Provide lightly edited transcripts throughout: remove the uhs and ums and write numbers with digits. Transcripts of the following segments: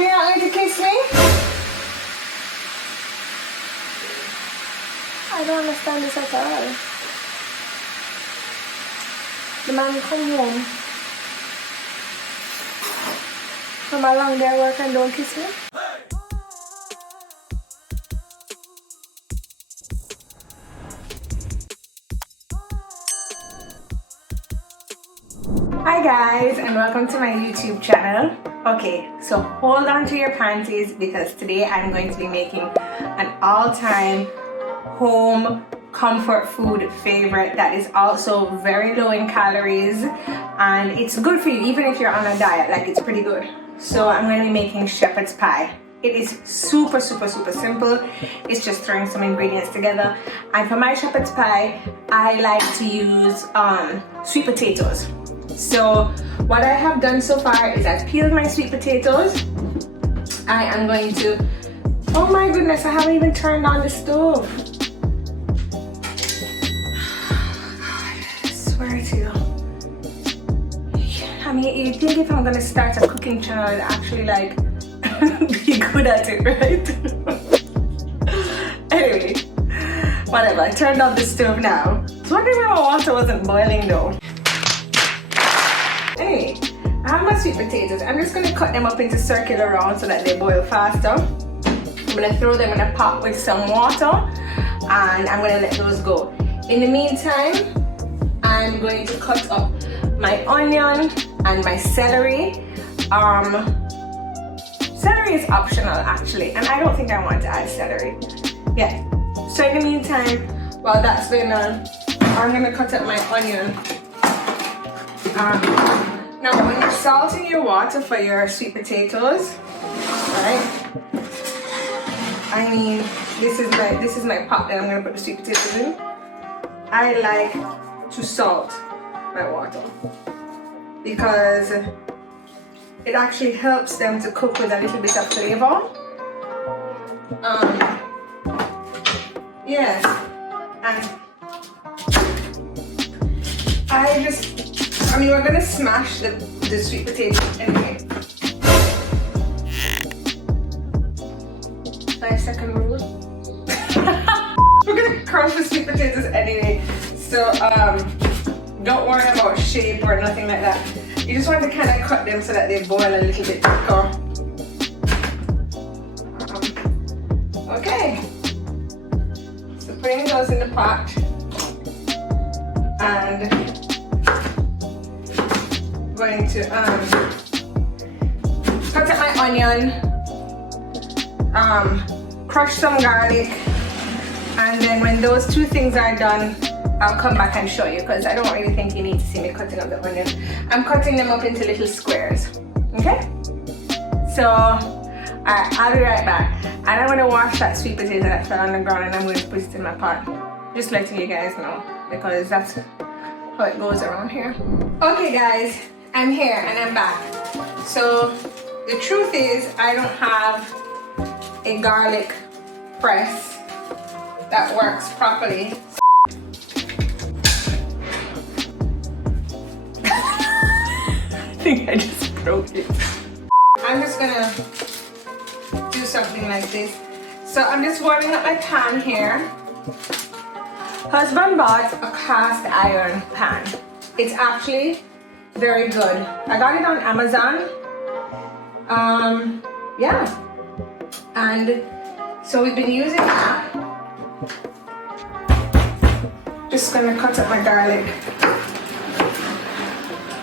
Do you not need to kiss me? I don't understand this at all. The man come home from a long day at work and don't kiss me? Hi guys, and welcome to my YouTube channel. Okay, so hold on to your panties because today I'm going to be making an all-time home comfort food favorite that is also very low in calories, and it's good for you even if you're on a diet. Like, it's pretty good. So I'm going to be making shepherd's pie. It is super simple. It's just throwing some ingredients together. And for my shepherd's pie, I like to use sweet potatoes. So what I have done so far is I've peeled my sweet potatoes. I am going to, oh my goodness, I haven't even turned on the stove. I swear to you. I mean, you think if I'm gonna start a cooking channel, I'd actually like be good at it, right? Anyway, whatever, I turned on the stove now. I was wondering why my water wasn't boiling though. Anyway, I have my sweet potatoes. I'm just gonna cut them up into circular rounds so that they boil faster. I'm gonna throw them in a pot with some water and I'm gonna let those go. In the meantime, I'm going to cut up my onion and my celery. Celery is optional actually, and I don't think I want to add celery. Yeah. So in the meantime, while that's going on, I'm gonna cut up my onion. Now, when you're salting your water for your sweet potatoes, right? I mean, this is my pot that I'm gonna put the sweet potatoes in. I like to salt my water because it actually helps them to cook with a little bit of flavor. Yes, and I mean, we're gonna smash the sweet potatoes anyway. 5-second rule. We're gonna crush the sweet potatoes anyway. So don't worry about shape or nothing like that. You just want to kind of cut them so that they boil a little bit quicker. Okay. So putting those in the pot and going to cut up my onion, crush some garlic, and then when those two things are done, I'll come back and show you because I don't really think you need to see me cutting up the onion. I'm cutting them up into little squares. Okay? So, alright, I'll be right back. And I'm going to wash that sweet potato that fell on the ground and I'm going to put it in my pot. Just letting you guys know because that's how it goes around here. Okay guys, I'm here and I'm back. So, the truth is I don't have a garlic press that works properly. I think I just broke it. I'm just gonna do something like this. So I'm just warming up my pan here. Husband bought a cast iron pan. It's actually very good. I got it on Amazon. Yeah. And so we've been using that. Just gonna cut up my garlic.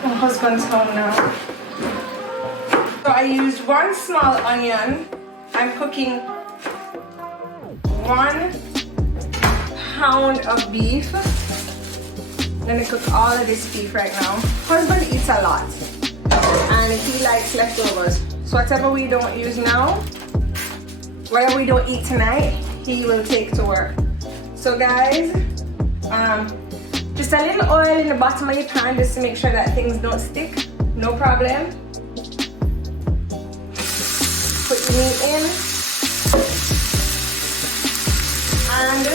My husband's home now. So I used 1 small onion. I'm cooking 1 pound of beef. I'm gonna cook all of this beef right now. Husband eats a lot and he likes leftovers. So whatever we don't use now, whatever we don't eat tonight, he will take to work. So guys, just a little oil in the bottom of your pan just to make sure that things don't stick. No problem. Put the meat in. And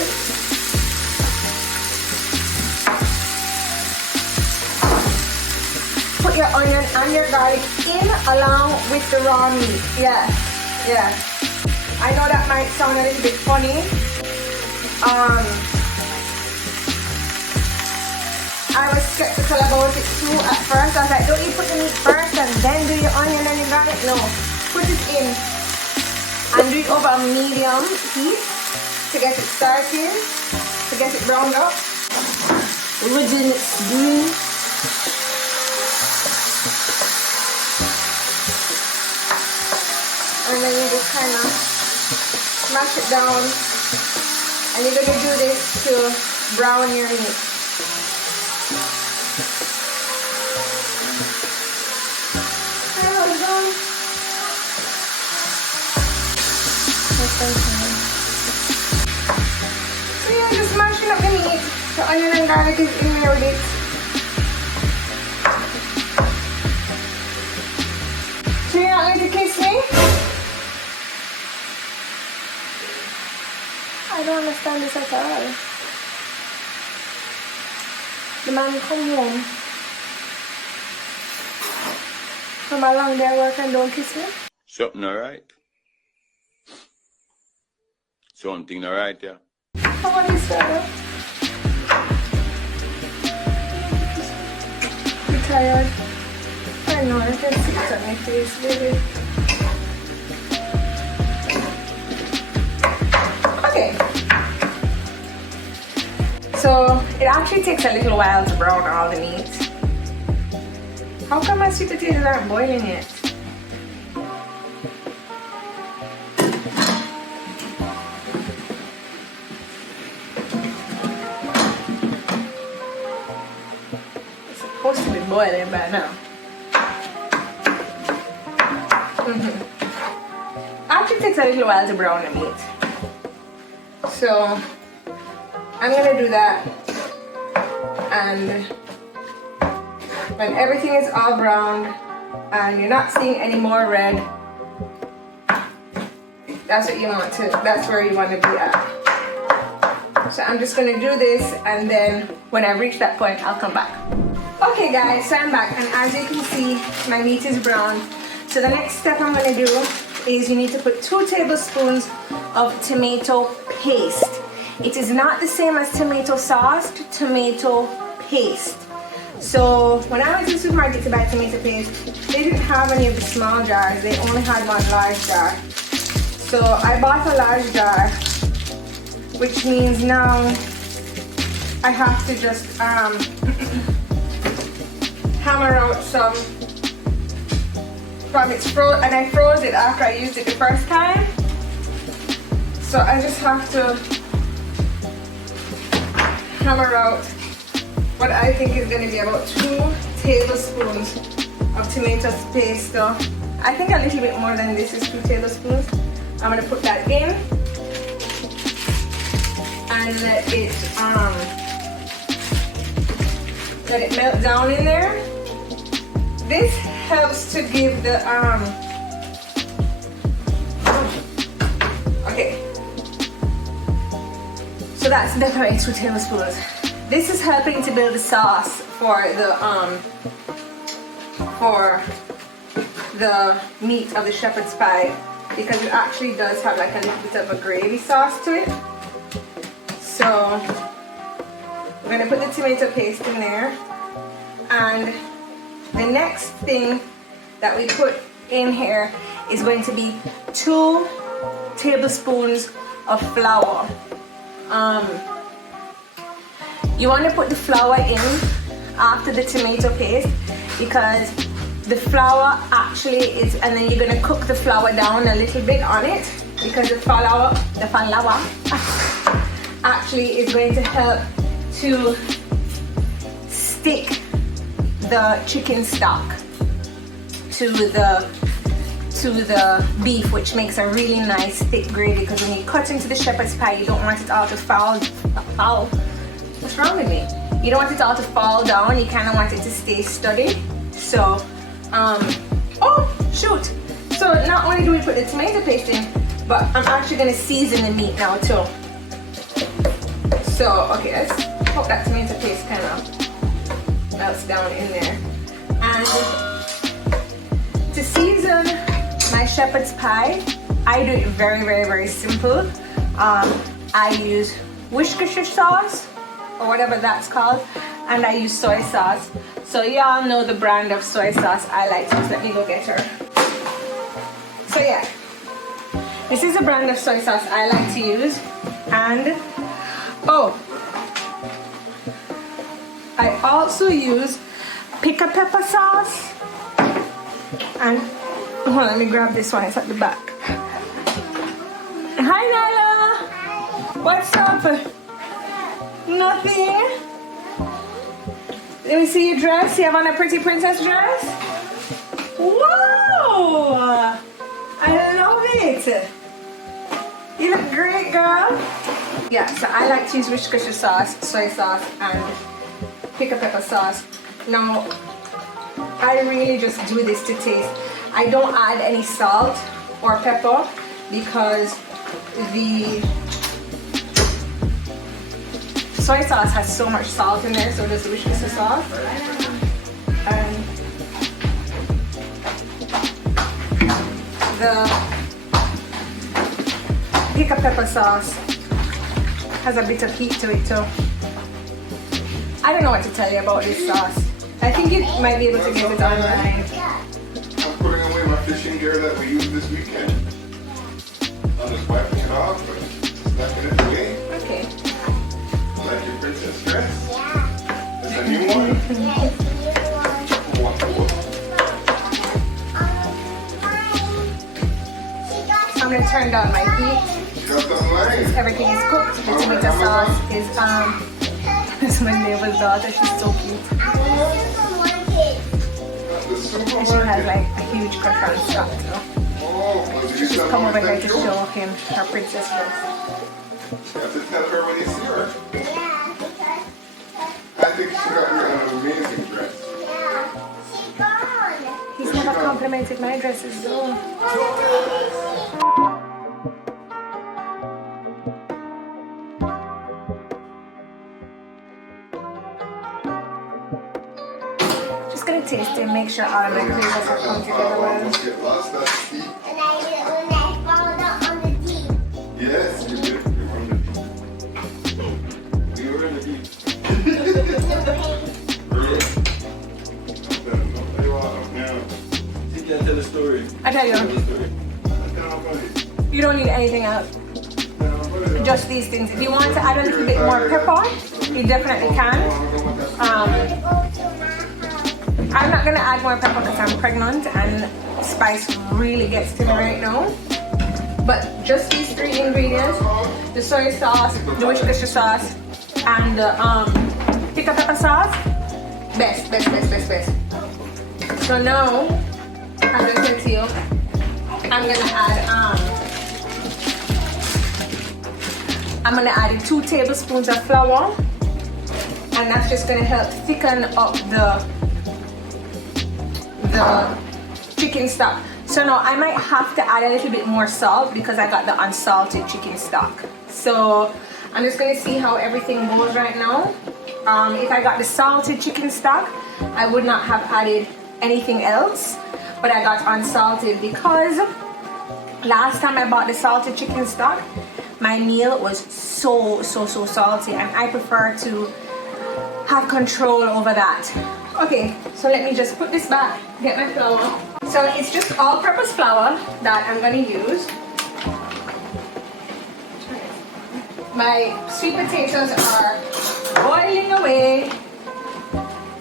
put your onion and your garlic in along with the raw meat. Yeah, yeah. I know that might sound a little bit funny. I was skeptical about it too at first. I was like, don't you put the meat first and then do your onion and your garlic? No, put it in and do it over a medium heat to get it started, to get it browned up. Within its green. And then you just kind of smash it down, and you're going to do this to brown your meat. So yeah, just mashing up the meat. The onion and garlic is in there with it. So you're not going to kiss me? I don't understand this at all. The man come home from a long day at work and don't kiss me? Something alright? Something alright, yeah. How about this, fella? I'm tired. I know, I can see it on my face, baby. Okay. So, it actually takes a little while to brown all the meat. How come my sweet potatoes aren't boiling yet? Supposed to be boiling by now. Actually takes a little while to brown the meat. So I'm gonna do that, and when everything is all browned and you're not seeing any more red, that's what you want to, that's where you want to be at. So I'm just gonna do this, and then when I reach that point I'll come back. Okay guys, so I'm back, and as you can see my meat is brown. So the next step I'm going to do is you need to put 2 tablespoons of tomato paste. It is not the same as tomato sauce, tomato paste. So when I went to the supermarket to buy tomato paste, they didn't have any of the small jars, they only had one large jar. So I bought a large jar, which means now I have to just hammer out some from its froze, and I froze it after I used it the first time. So I just have to hammer out what I think is going to be about 2 tablespoons of tomato paste. So I think a little bit more than this is 2 tablespoons. I'm going to put that in and let it melt down in there. This helps to give the okay. So that's definitely 2 tablespoons. This is helping to build the sauce for the meat of the shepherd's pie, because it actually does have like a little bit of a gravy sauce to it. So we're gonna put the tomato paste in there, and the next thing that we put in here is going to be 2 tablespoons of flour. You want to put the flour in after the tomato paste, because the flour actually is, and then you're going to cook the flour down a little bit on it, because the flour actually is going to help to stick the chicken stock to the beef, which makes a really nice thick gravy. Because when you cut into the shepherd's pie, you don't want it all to fall. What's wrong with me? You don't want it all to fall down. You kind of want it to stay sturdy. So, oh shoot! So not only do we put the tomato paste in, but I'm actually gonna season the meat now too. So okay, let's hope that tomato paste kind of melts down in there. And season my shepherd's pie, I do it very, very, very simple. I use Worcestershire sauce, or whatever that's called, and I use soy sauce. So y'all know the brand of soy sauce I like to use. Let me go get her. So yeah, this is a brand of soy sauce I like to use. And oh, I also use pickle pepper sauce. And hold on, let me grab this one, it's at the back. Hi Nyla! What's up? Nothing? Let me see your dress. You have on a pretty princess dress? Whoa! I love it! You look great, girl! Yeah, so I like to use Worcestershire sauce, soy sauce, and pickle pepper sauce. Now, I really just do this to taste. I don't add any salt or pepper because the soy sauce has so much salt in there, so does the Worcestershire sauce. And the pickle pepper sauce has a bit of heat to it too. I don't know what to tell you about this sauce. I think you might be able to get it online. I'm putting away my fishing gear that we used this weekend. I'm just wiping it off, but stuffing it away. Okay. Like your princess dress? Yeah. It's a new one? Yes, new one. Wonderful. I'm gonna turn down my heat. She got something lying. Everything is cooked. The tomato sauce is this is my neighbor's daughter. She's so cute. And she has like a huge crush on Scott. So she's come over here to show him her princess dress. You have to tell her when you see her. Yeah, because I think she got you an amazing dress. yeah, she's gone. He's never complimented my dresses though. Just gonna taste it, make sure all of my flavors are come together well. Get lost at sea. And I followed up on the deep. Yes, you did. You were in the deep. You can't tell the story. I tell you, you don't need anything else. Just these things. If you want to add a little bit more pepper, you definitely can. I'm not gonna add more pepper because I'm pregnant and spice really gets to me right now. But just these three ingredients: the soy sauce, the Worcestershire sauce, and the pickle pepper sauce. Best. So now I'm gonna tell you, I'm gonna add 2 tablespoons of flour, and that's just gonna help thicken up the chicken stock. So now I might have to add a little bit more salt because I got the unsalted chicken stock. So I'm just gonna see how everything goes right now. If I got the salted chicken stock, I would not have added anything else, but I got unsalted because last time I bought the salted chicken stock, my meal was so salty, and I prefer to have control over that. Okay, so let me just put this back, get my flour. So it's just all-purpose flour that I'm gonna use. My sweet potatoes are boiling away.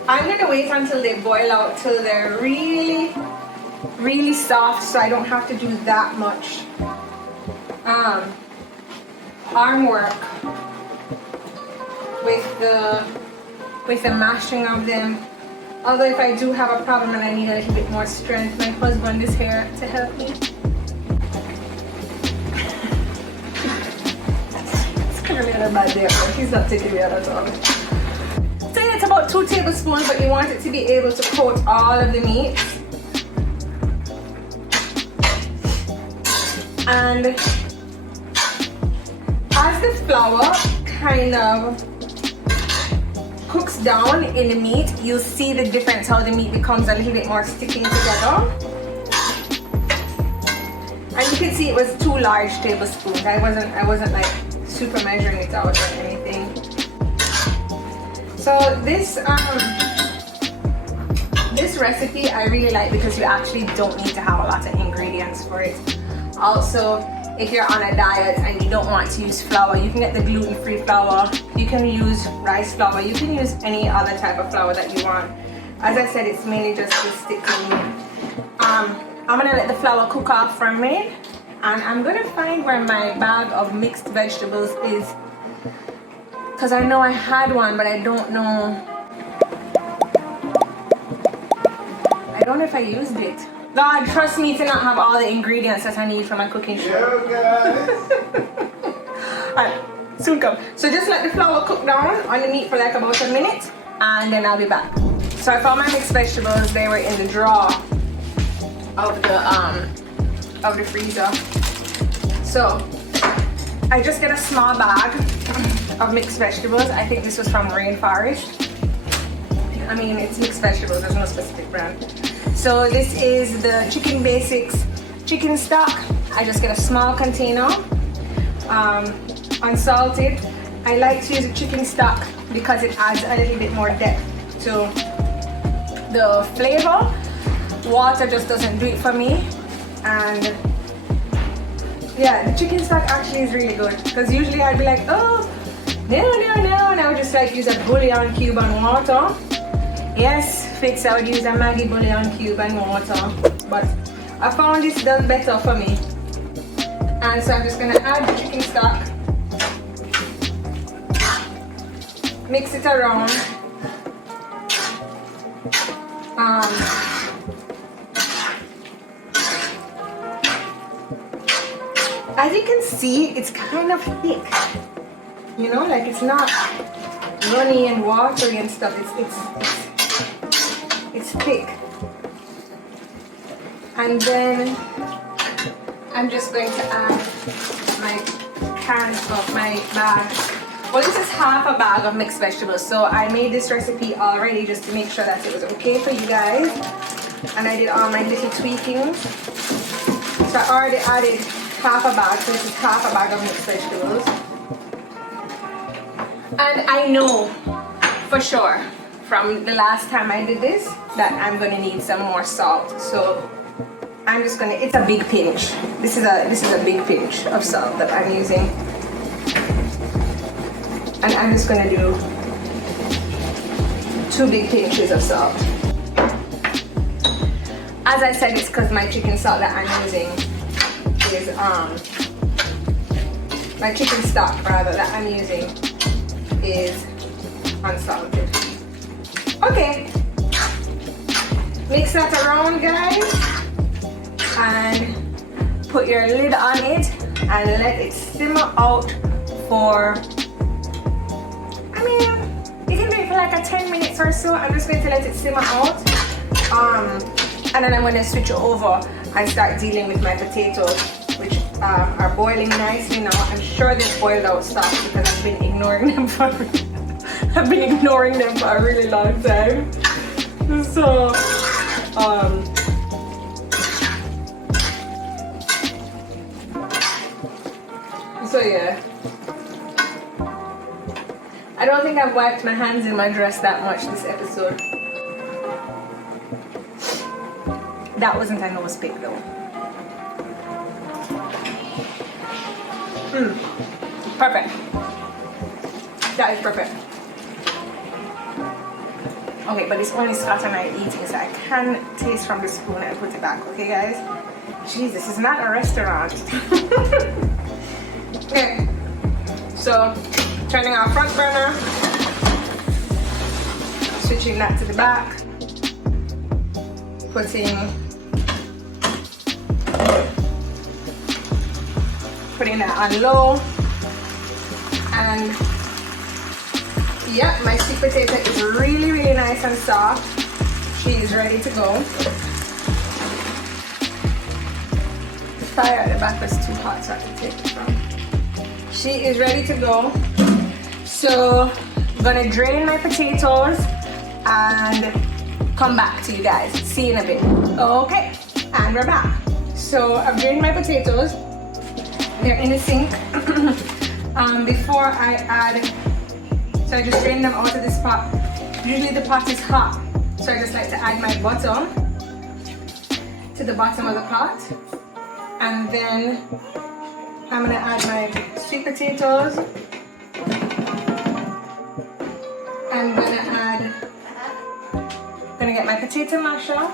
I'm gonna wait until they boil out till they're really soft, so I don't have to do that much arm work with the mashing of them. Although if I do have a problem and I need a little bit more strength, my husband is here to help me. It's clearly a bad day, but he's not taking me out at all. So yeah, it's about 2 tablespoons, but you want it to be able to coat all of the meat. And as the flour kind of cooks down in the meat, you'll see the difference, how the meat becomes a little bit more sticking together. And you can see it was 2 large tablespoons. I wasn't like super measuring it out or anything. So this recipe I really like because you actually don't need to have a lot of ingredients for it. Also, if you're on a diet and you don't want to use flour, you can get the gluten-free flour. You can use rice flour. You can use any other type of flour that you want. As I said, it's mainly just to stick to me. I'm gonna let the flour cook off for a minute, and I'm gonna find where my bag of mixed vegetables is, because I know I had one, but I don't know if I used it. God, trust me to not have all the ingredients that I need for my cooking show. Yo, guys. Alright, soon come. So just let the flour cook down on the meat for like about a minute, and then I'll be back. So I found my mixed vegetables. They were in the drawer of the freezer. So I just get a small bag of mixed vegetables. I think this was from Rainforest. I mean, it's mixed vegetables, there's no specific brand. So this is the Chicken Basics chicken stock. I just get a small container, unsalted. I like to use a chicken stock because it adds a little bit more depth to the flavor. Water just doesn't do it for me. And yeah, the chicken stock actually is really good, because usually I'd be like, oh, no, and I would just like use a bouillon cube and water. Yes, Fix, I would use a Maggi bouillon cube and water, but I found this does better for me. And so I'm just gonna add the chicken stock, mix it around. As you can see, it's kind of thick, you know, like it's not runny and watery and stuff. It's thick. And then I'm just going to add my can of my bag. Well, this is half a bag of mixed vegetables, so I made this recipe already just to make sure that it was okay for you guys, and I did all my little tweakings. So I already added half a bag, so this is half a bag of mixed vegetables. And I know for sure from the last time I did this that I'm gonna need some more salt. So I'm just gonna, it's a big pinch. This is a big pinch of salt that I'm using. And I'm just gonna do 2 big pinches of salt. As I said, it's because my chicken salt that I'm using is my chicken stock rather that I'm using is unsalted. Okay, mix that around, guys, and put your lid on it and let it simmer out for, I mean, you can do it for like a 10 minutes or so. I'm just going to let it simmer out, and then I'm going to switch it over and start dealing with my potatoes, which are boiling nicely now. I'm sure they've boiled out soft because I've been ignoring them for a really long time. So yeah, I don't think I've wiped my hands in my dress that much this episode. That wasn't a nose pick though. Perfect. That is perfect. Okay, but it's only Scott and I eating, so I can taste from the spoon and put it back. Okay, guys? Jeez, this is not a restaurant. Okay, so turning our front burner, switching that to the back, putting that on low, and yeah, my sweet potato is really, really nice and soft. She is ready to go. The fire at the back was too hot, so I can take it from. She is ready to go. So I'm gonna drain my potatoes and come back to you guys. See you in a bit. Okay, and we're back. So I've drained my potatoes. They're in the sink. Before I add, so I just drain them out of this pot. Usually the pot is hot, so I just like to add my butter to the bottom of the pot. And then I'm gonna add my sweet potatoes. I'm gonna get my potato masher.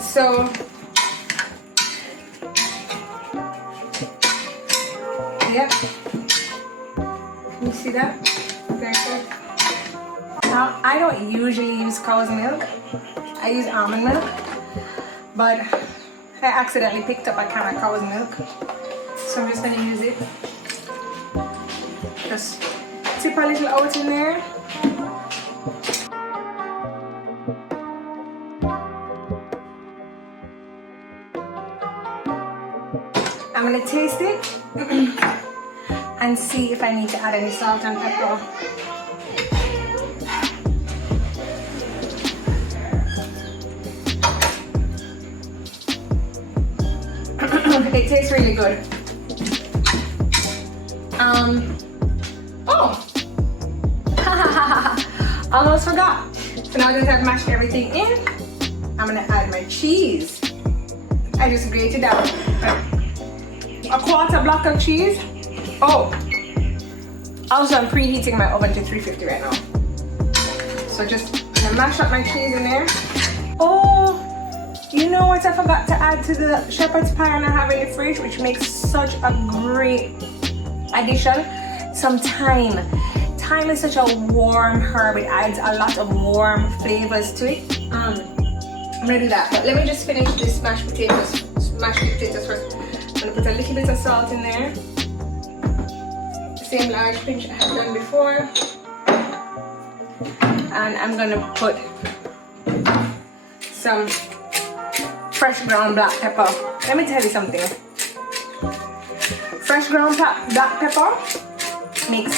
So, yep. Can you see that? Very good. Now, I don't usually use cow's milk. I use almond milk, but I accidentally picked up a can of cow's milk. So I'm just gonna use it. Just tip a little out in there. I'm gonna taste it and see if I need to add any salt and pepper. It tastes really good. Oh, almost forgot. So now that I've mashed everything in, I'm gonna add my cheese. I just grated out a quarter block of cheese. Oh, also I'm preheating my oven to 350 right now. So just gonna mash up my cheese in there. Oh, you know what I forgot to add to the shepherd's pie and I have in the fridge, which makes such a great addition? Some thyme. Thyme is such a warm herb. It adds a lot of warm flavors to it. I'm gonna do that, but let me just finish this mashed potatoes first. I'm gonna put a little bit of salt in there. The same large pinch I have done before. And I'm gonna put some fresh ground black pepper. Let me tell you something. Fresh ground black pepper makes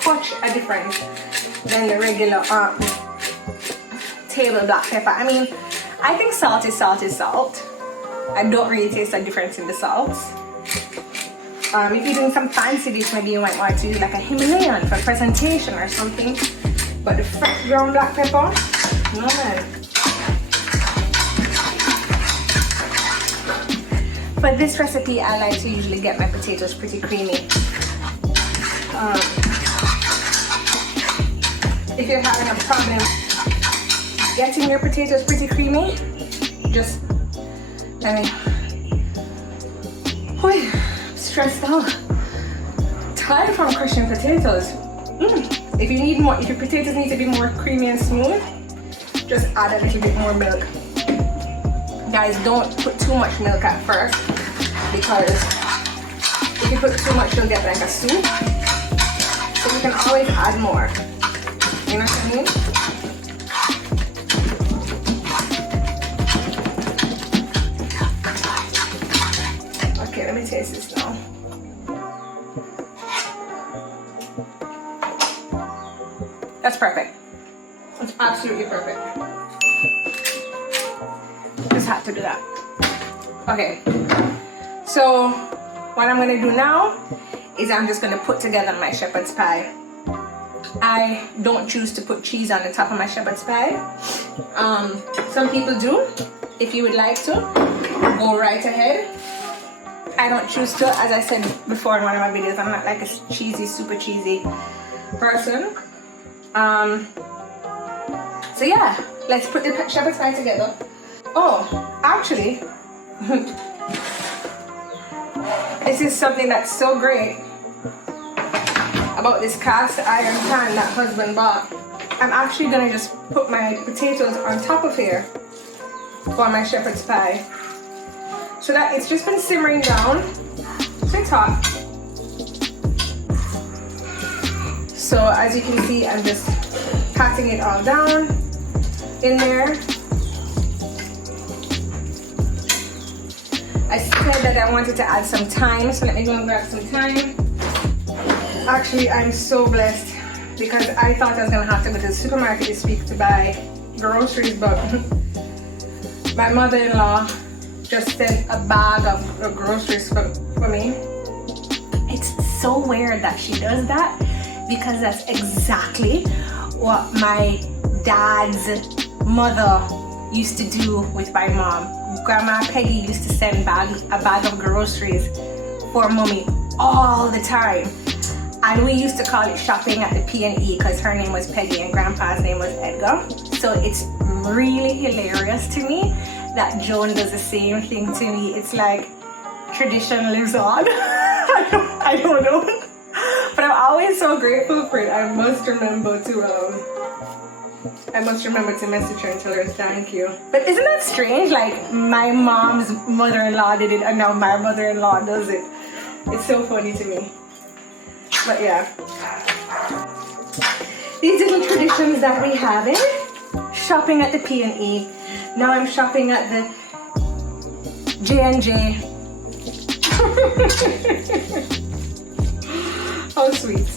such a difference than the regular table black pepper. I mean, I think salt is salt. I don't really taste a difference in the salts. If you're doing some fancy dish, maybe you might want to use like a Himalayan for presentation or something. But the fresh ground black pepper, no man. For this recipe, I like to usually get my potatoes pretty creamy. If you're having a problem getting your potatoes pretty creamy, just, I'm stressed out. Tired from crushing potatoes. If your potatoes need to be more creamy and smooth, just add a little bit more milk. Guys, don't put too much milk at first, because if you put too much, you'll get like a soup. So you can always add more. You know what I mean? Okay, let me taste this now. That's perfect. It's absolutely perfect. Just had to do that. Okay, so what I'm gonna do now is I'm just gonna put together my shepherd's pie. I don't choose to put cheese on the top of my shepherd's pie. Some people do. If you would like to, go right ahead. I don't choose to. As I said before in one of my videos, I'm not like a super cheesy person. So yeah, let's put the shepherd's pie together. Oh, actually, this is something that's so great about this cast iron pan that husband bought. I'm actually gonna just put my potatoes on top of here for my shepherd's pie, so that it's just been simmering down, so it's hot. So as you can see, I'm just patting it all down in there. I said that I wanted to add some thyme, so let me go and grab some thyme. Actually, I'm so blessed because I thought I was gonna have to go to the supermarket this week to buy groceries, but my mother-in-law just sent a bag of groceries for me. It's so weird that she does that because that's exactly what my dad's mother used to do with my mom. Grandma Peggy used to send a bag of groceries for mommy all the time. And we used to call it shopping at the P&E because her name was Peggy and grandpa's name was Edgar. So it's really hilarious to me that Joan does the same thing to me. It's like tradition lives on. I don't know. But I'm always so grateful for it. I must remember to message her and tell her thank you. But isn't that strange? Like my mom's mother-in-law did it and now my mother-in-law does it. It's so funny to me. But yeah. These little traditions that we have in shopping at the P&E. Now I'm shopping at the J&J. How sweet.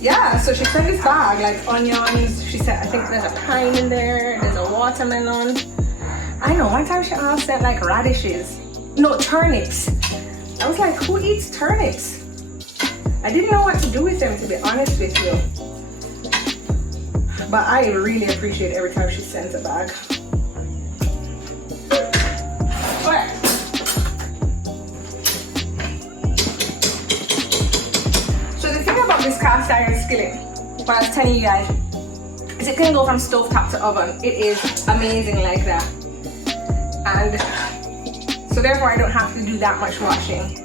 Yeah, so she sent this bag, like onions. She said, I think there's a pine in there, there's a watermelon. I know, one time she also sent like radishes. No, turnips. I was like, who eats turnips? I didn't know what to do with them, to be honest with you. But I really appreciate every time she sends a bag. Alright. So the thing about this cast iron skillet, what I was telling you guys, is it can go from stove top to oven. It is amazing like that. And so therefore I don't have to do that much washing.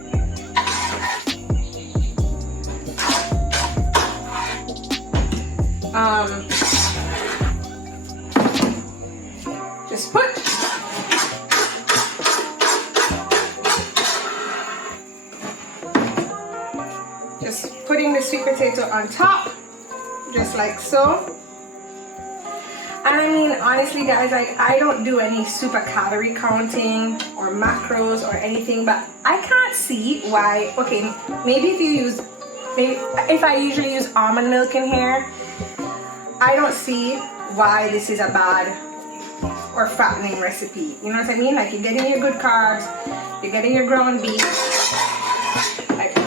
Just put putting the sweet potato on top, just like so. And I mean, honestly guys, like I don't do any super calorie counting or macros or anything, but I can't see why. Okay, maybe if I usually use almond milk in here, I don't see why this is a bad or fattening recipe. You know what I mean? Like you're getting your good carbs, you're getting your ground beef. Like,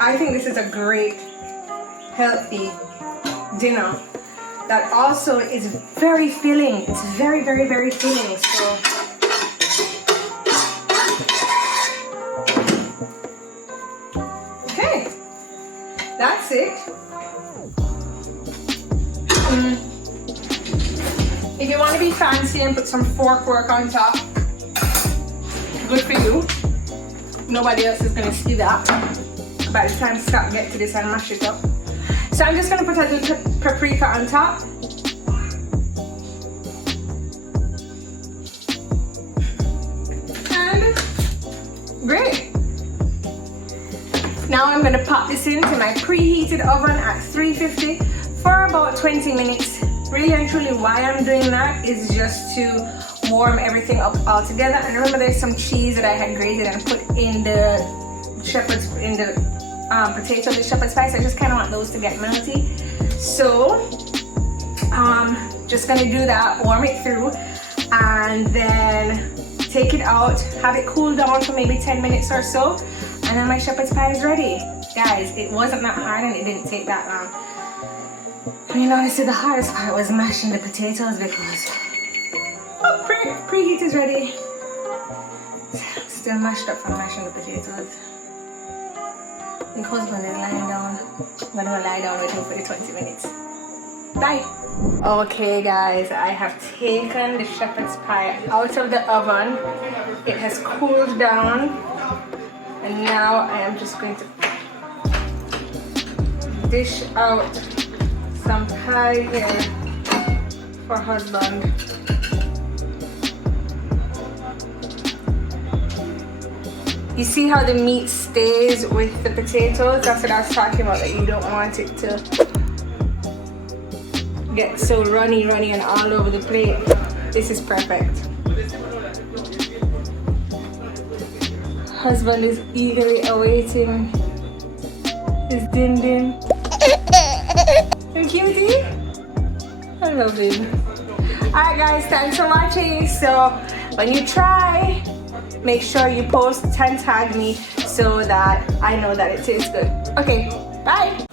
I think this is a great, healthy dinner that also is very filling. It's very, very, very filling. So okay, that's it. If you want to be fancy and put some fork work on top, good for you. Nobody else is going to see that by the time Scott gets to this and mash it up. So I'm just going to put a little paprika on top. And great. Now I'm going to pop this into my preheated oven at 350 for about 20 minutes. Really and truly why I'm doing that is just to warm everything up all together. And remember there's some cheese that I had grated and put in the potato, the shepherd's pie. So I just kind of want those to get melty. So just gonna do that, warm it through, and then take it out, have it cool down for maybe 10 minutes or so, and then my shepherd's pie is ready. Guys, it wasn't that hard and it didn't take that long. And you know, honestly, the hardest part was mashing the potatoes because preheat is ready. Still mashed up from mashing the potatoes. The husband is lying down. I'm gonna lie down with him for the 20 minutes. Bye. Okay guys, I have taken the shepherd's pie out of the oven. It has cooled down. And now I am just going to dish out some pie here for husband. You see how the meat stays with the potatoes? That's what I was talking about, that you don't want it to get so runny and all over the plate. This is perfect. Husband is eagerly awaiting his din din. And cutie? I love him. Alright guys, thanks for watching. So when you try, make sure you post and tag me so that I know that it tastes good. Okay, bye.